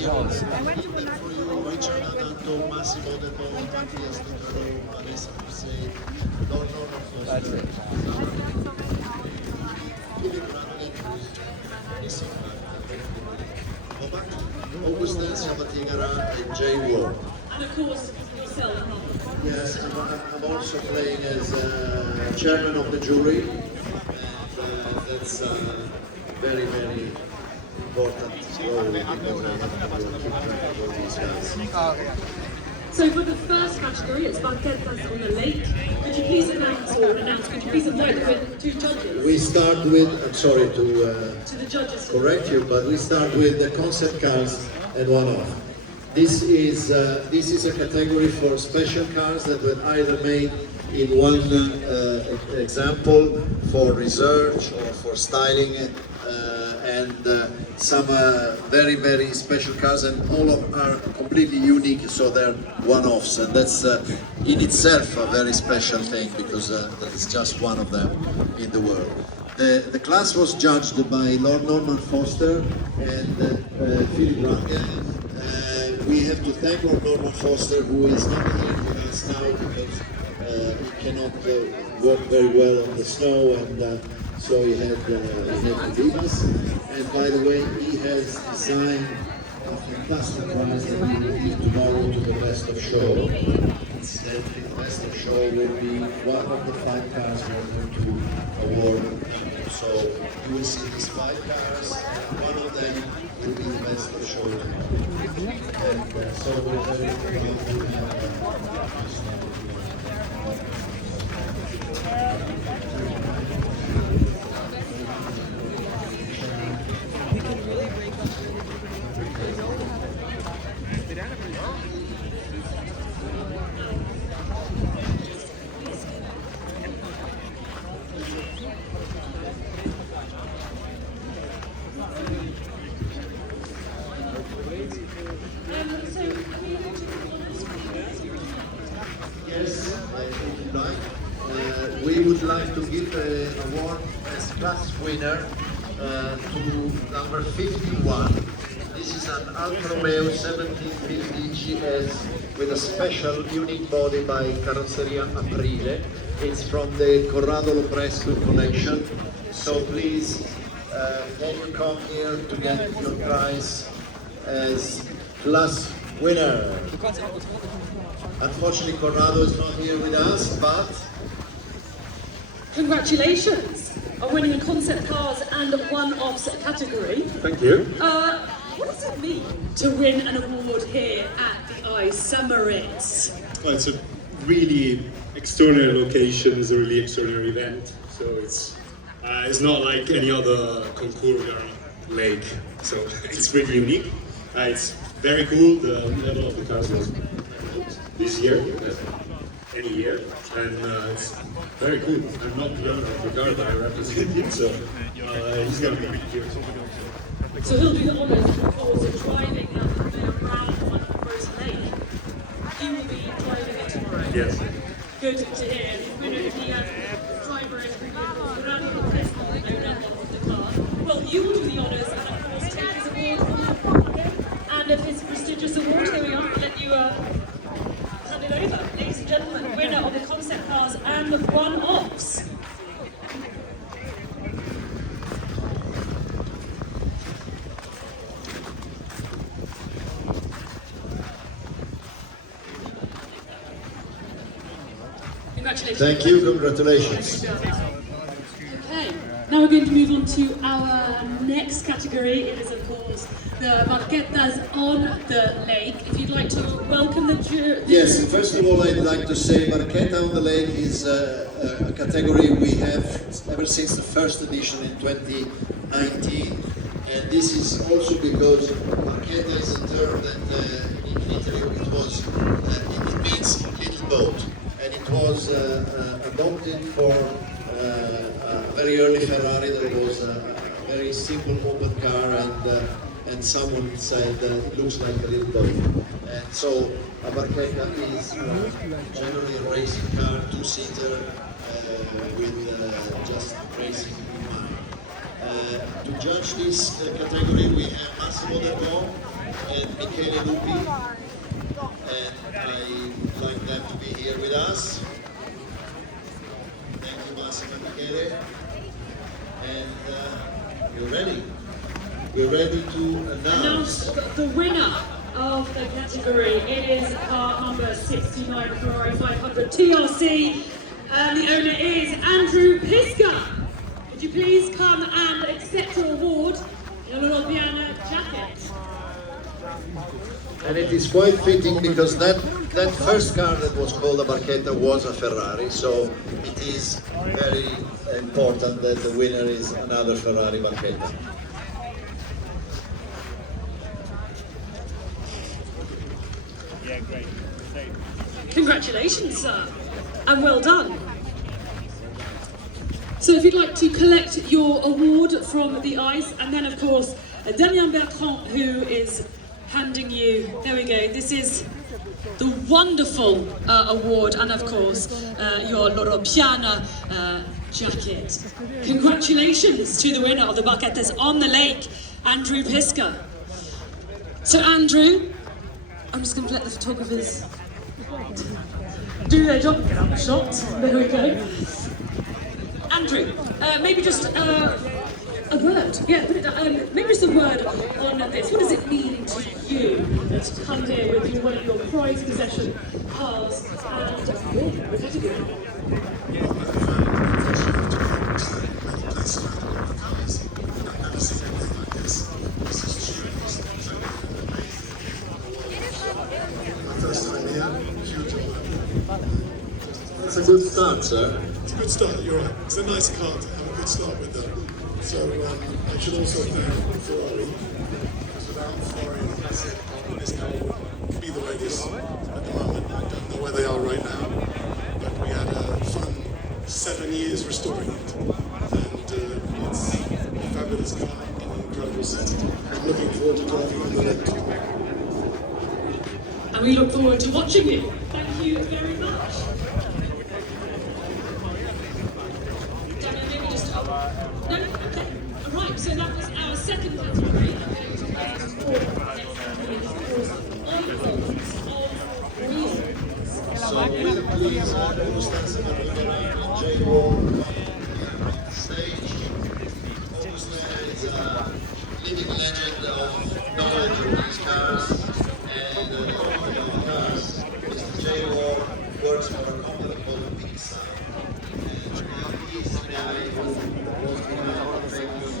heroes. For you, Richard Anato, Massimo De Bo, Mattias De Caro, Vanessa Persei, Don Norman Foster. Augustin Sabatigara and Jay Ward. And of course, yourself. Yes, I'm also playing as chairman of the jury, and that's very, very important role because I have to keep track of all these guys. So for the first category, it's Barchettas on the lake. Could you please could you please invite the two judges? We start with, I'm sorry to the judges. correct you, but we start with the concept cars and one-off. This is a category for special cars that were either made in one example for research or for styling, and some very, very special cars, and all of are completely unique, so they're one-offs, and that's in itself a very special thing because there's just one of them in the world. The class was judged by Lord Norman Foster and Philip Lange. We have to thank Lord Norman Foster, who is not here with us now because he cannot walk very well on the snow, and so he had to leave us. And by the way, he has designed a fantastic prize that we will give tomorrow to the best of show. The best of show will be one of the 5 cars we are going to award. So you will see these 5 cars, and one of them will be the best of show tomorrow. And so we're very proud to have we would like to give an award as class winner to number 51. This is an Alfa Romeo 1750 GS with a special unique body by Carrozzeria Aprile. It's from the Corrado Lopresco collection. So please, can you come here to get your prize as class winner? Unfortunately, Corrado is not here with us, but congratulations on winning a concept cars and one-offs category. Thank you. What does it mean to win an award here at the I.C.E. Moritz? Well, it's a really extraordinary location, it's a really extraordinary event. So it's not like any other concours lake, so it's really unique. It's very cool. The level of the cars was this year, any year, and it's very cool. I'm not the owner of the car, but I represent him, so he's going to be here. So he'll do the honours, of course, of driving around on Rose Lake. He will be driving it tomorrow. Yes. Good to hear. We know the driver is Corrado Lopresco, the owner of the car. Well, you will do the honours and, of course, take his award from your pocket. And of his prestigious award, here we are. I'll let you hand it over. Ladies and gentlemen, winner of the concept cars and the one-offs. Congratulations. thank you, congratulations. Okay, now we're going to move on to our next category. It is, of course, the Barchettas on the lake. If you'd like to welcome the jury. Yes, first of all, I'd like to say Barchetta on the Lake is a category we have ever since the first edition in 2019. And this is also because Barchetta is a term that in Italy it means little boat. And it was adopted for a very early Ferrari that was a very simple open car, and someone said it looks like a little boat. And so a Barchetta is generally a racing car, 2-seater, with just racing in mind. To judge this category, we have Massimo De Bo and Michele Lupi, and I'd like them to be here with us. Thank you, Massimo and Michele. And you're ready. We're ready to announce The winner of the category. It is car number 69 Ferrari 500 TRC, and the owner is Andrew Piska. Would you please come and accept your award in a little piano jacket? and it is quite fitting because that first car that was called a Barchetta was a Ferrari, so it is very important that the winner is another Ferrari Barchetta. Yeah, great. Congratulations, sir, and well done. So if you'd like to collect your award from the ICE, and then of course Damien Bertrand, who is handing you, there we go, this is the wonderful award, and of course your Loro Piana jacket. Congratulations to the winner of the Barchettas on the Lake, Andrew Piska. So Andrew, I'm just going to let the photographers do their job, get out the shot. There we go. Andrew, maybe just a word. Yeah, put it down. Maybe just a word on this. What does it mean to you to come here with one of your prized possession cars and the category? That's a good start, sir. It's a good start, you're right. It's a nice car to have a good start with them. So I should also thank Ferrari, because without Ferrari and Classic, this car would be the way it is at the moment. I don't know where they are right now, but we had a fun 7 years restoring it. And it's a fabulous car in an incredible set. I'm looking forward to driving on the lake too. And we look forward to watching you. Thank you very much. Damien, maybe just no? Okay. Right, so that was our second category. So we'll please Augustin and J. Wall on stage. Augustin is a living legend of knowledge of these cars and of cars. Mr. J. Wall works for a company called I.C.E. And he's the guy who was behind the famous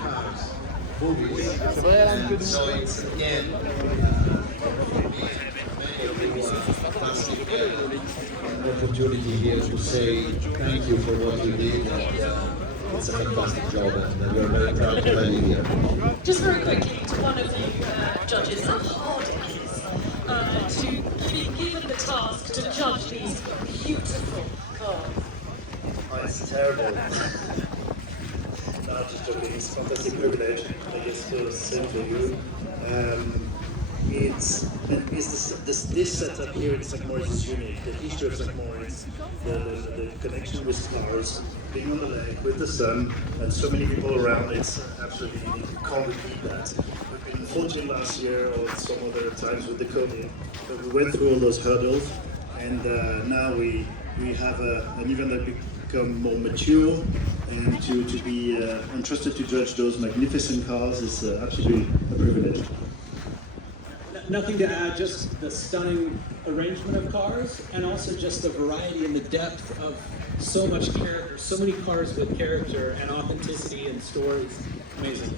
cars movies. And so it's again an opportunity here to say thank you for what you did, and it's a fantastic job, and we're very proud to have you here. Just very quickly to one of you judges, how hard it is to be given the task to judge these beautiful cars. Oh, it's terrible. No, I'm just joking. It's a fantastic privilege, I guess, to same for you. This setup here in St. Moritz is unique. The history of St. Moritz, the connection with stars, being on the lake with the sun, and so many people around. It's absolutely unique. You can't repeat that. We've been fortunate last year or some other times with the COVID, but we went through all those hurdles, and now we have an event that become more mature, and to be entrusted to judge those magnificent cars is absolutely a privilege. Nothing to add, just the stunning arrangement of cars, and also just the variety and the depth of so much character, so many cars with character and authenticity and stories. Amazing.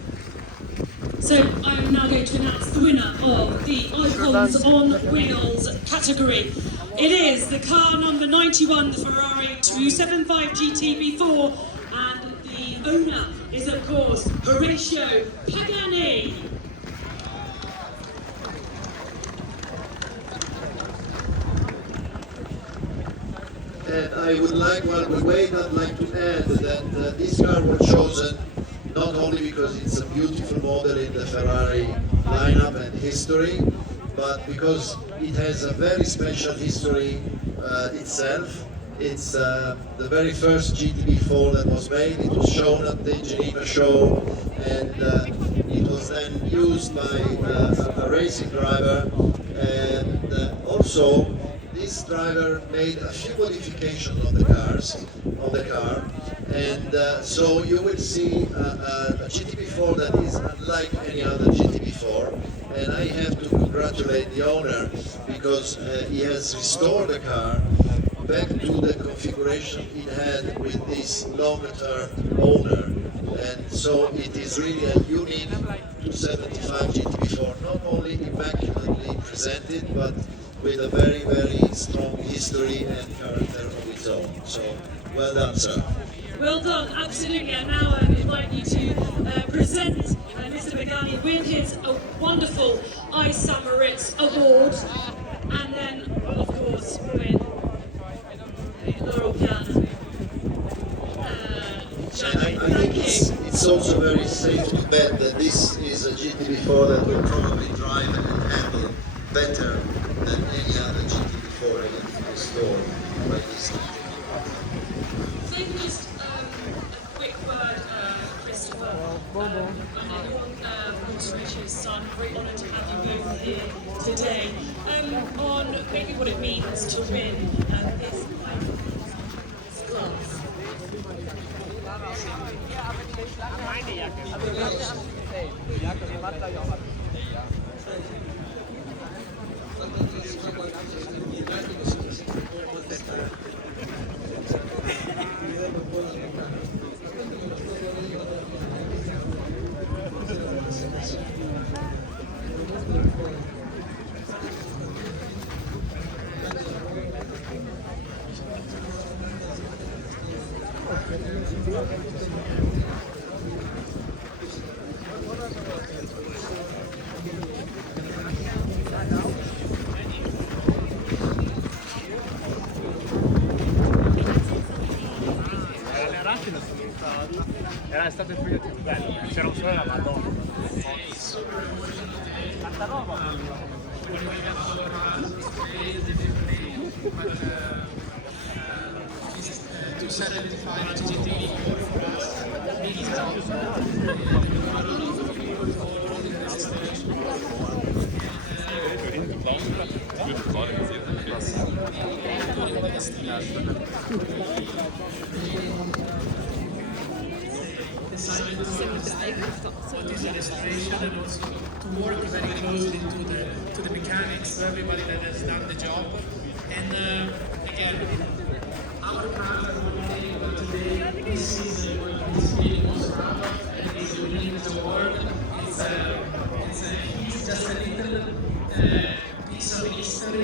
So I'm now going to announce the winner of the Icons on Wheels category. It is the car number 91, the Ferrari 275 GT V4, and the owner is of course Horatio Pagani. And I would like, while we wait, I'd like to add that this car was chosen not only because it's a beautiful model in the Ferrari lineup and history, but because it has a very special history itself. It's the very first GTB4 that was made. It was shown at the Geneva show, and it was then used by a racing driver, and also this driver made a few modifications on the car, and so you will see a GTB4 that is unlike any other GTB4, and I have to congratulate the owner because he has restored the car back to the configuration it had with this longer-term owner, and so it is really a unique 275 GTB4, not only immaculately presented, but with a very, very strong history and character of its own. So, well done, sir. Well done, absolutely. And now I invite you to present Mr. Begani with his wonderful I.C.E. Moritz award, and then, of course, with Laurel Can. I think it's also very safe to bet that this is a GTB4 that will probably drive and handle better than any other GTB4 in the store by this time. Maybe just a quick word, Christopher. Rich's son, very honoured to have you both here today. On maybe what it means to win this class. Era stato il periodo più bello, c'era un sole la Madonna. Tanta roba! Decided to this illustration and also to work very closely to the mechanics, to everybody that has done the job. And again, our proud of today, this is what is being most proud of, and it's a unique award. It's just a little piece of history.